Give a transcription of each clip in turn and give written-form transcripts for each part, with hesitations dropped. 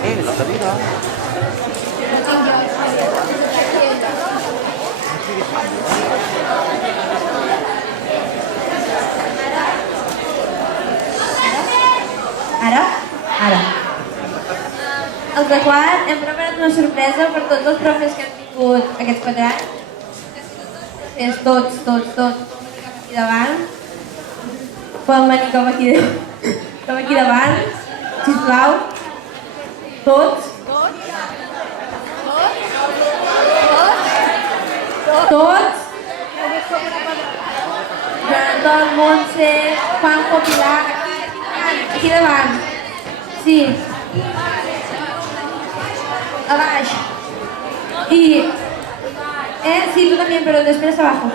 La salida. Ara? Ara. Els de quart hem preparat una sorpresa per tots els profes que hem tingut aquests 4 anys. És tots. Aquí davant. Poden venir com aquí davant, sisplau. Tots. Tots. Joan Anton, Montse, Juanjo, Pilar, aquí davant. Sí. A baix. Y... sí, tú también, pero te esperas abajo.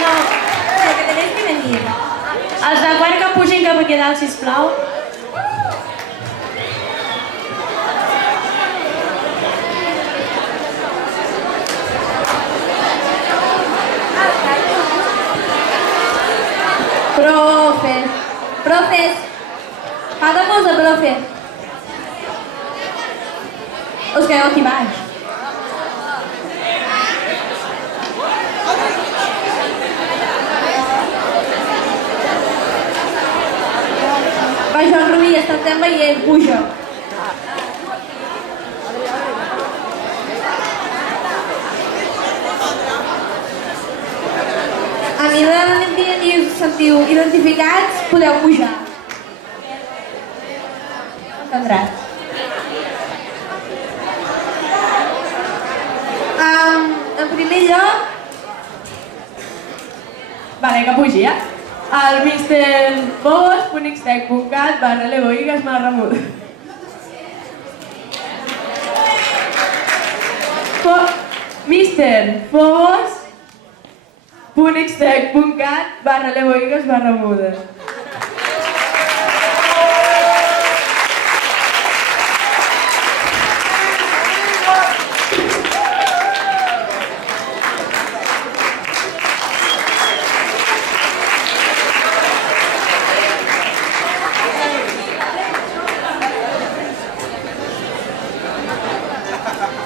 No, que tenéis que venir. Els de quart que pugin cap aquí dalt, sisplau. Profes, falta molts de profe. Us quedeu aquí baix. Va, Joan Rubí, estem veient, puja. A mesura que anem dient i us sentiu identificats, podeu pujar. Entendràs. En primer lloc... Vale, que pugi, ja? El Mr. Fobos.xtec.cat/leboigas/marramud. Mr. Fobos.xtec.cat/leboigas/muda.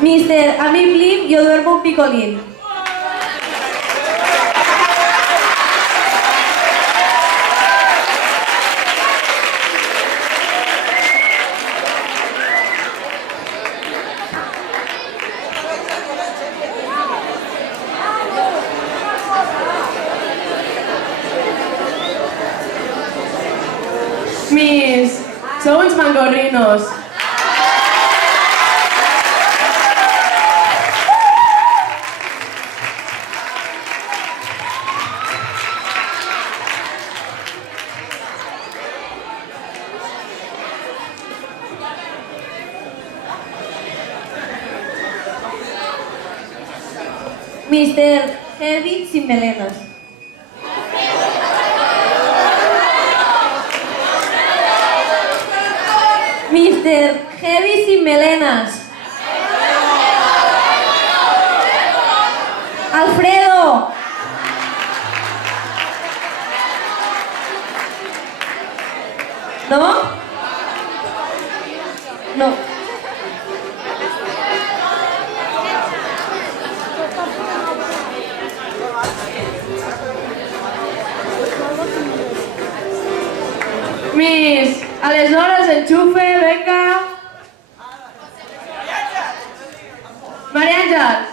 Mister, a mi Blim, yo duermo un picolín. Sou uns mangorrinos. Mister Heavy sin melenas. Mister Heavy sin melenas. Alfredo. ¿No? No. Mis, aleshores, enxufe, venga. Maria Àngels.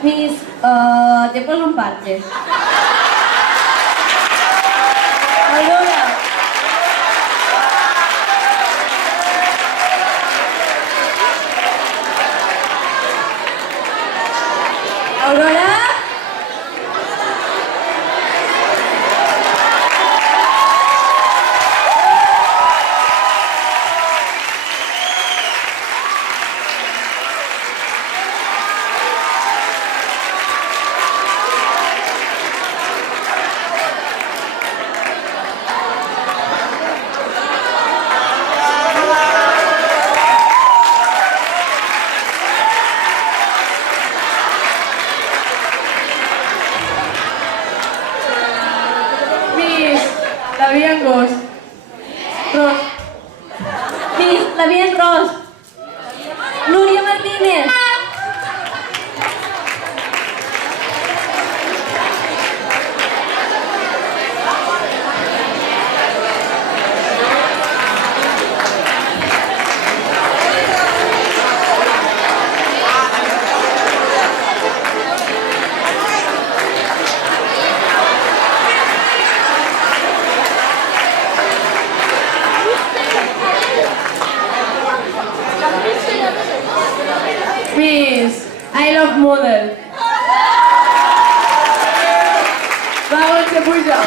Miss, te poso un parche. Allora. Miss I Love Model. Va, Montse, puja.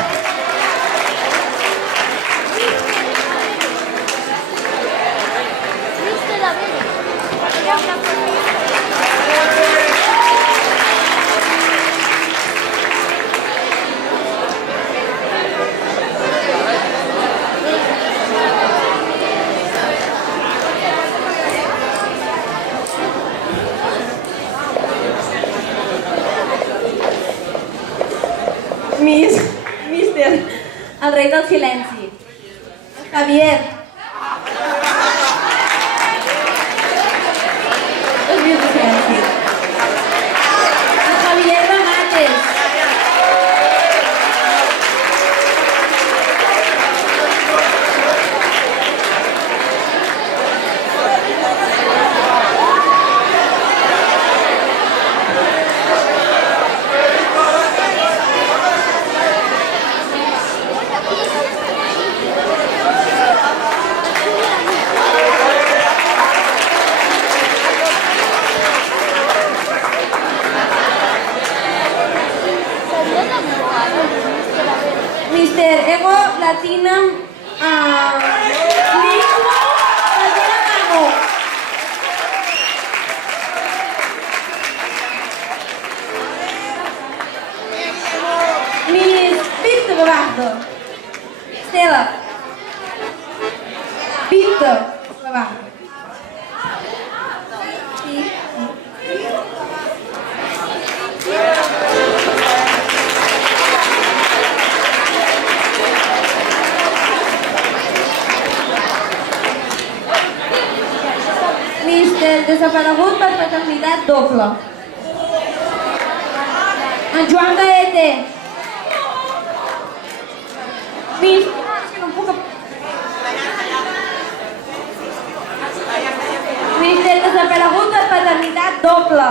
Mister, el rei del silenci. Javier. Els minuts de silenci. El Javier Bamates. Mister Ego Latina Lingua Latina Mago. Miss Victor Gavardo. Stella. Victor Gavardo. Mister desaparegut per paternitat doble. En Joan Gaete. Mister desaparegut per paternitat doble.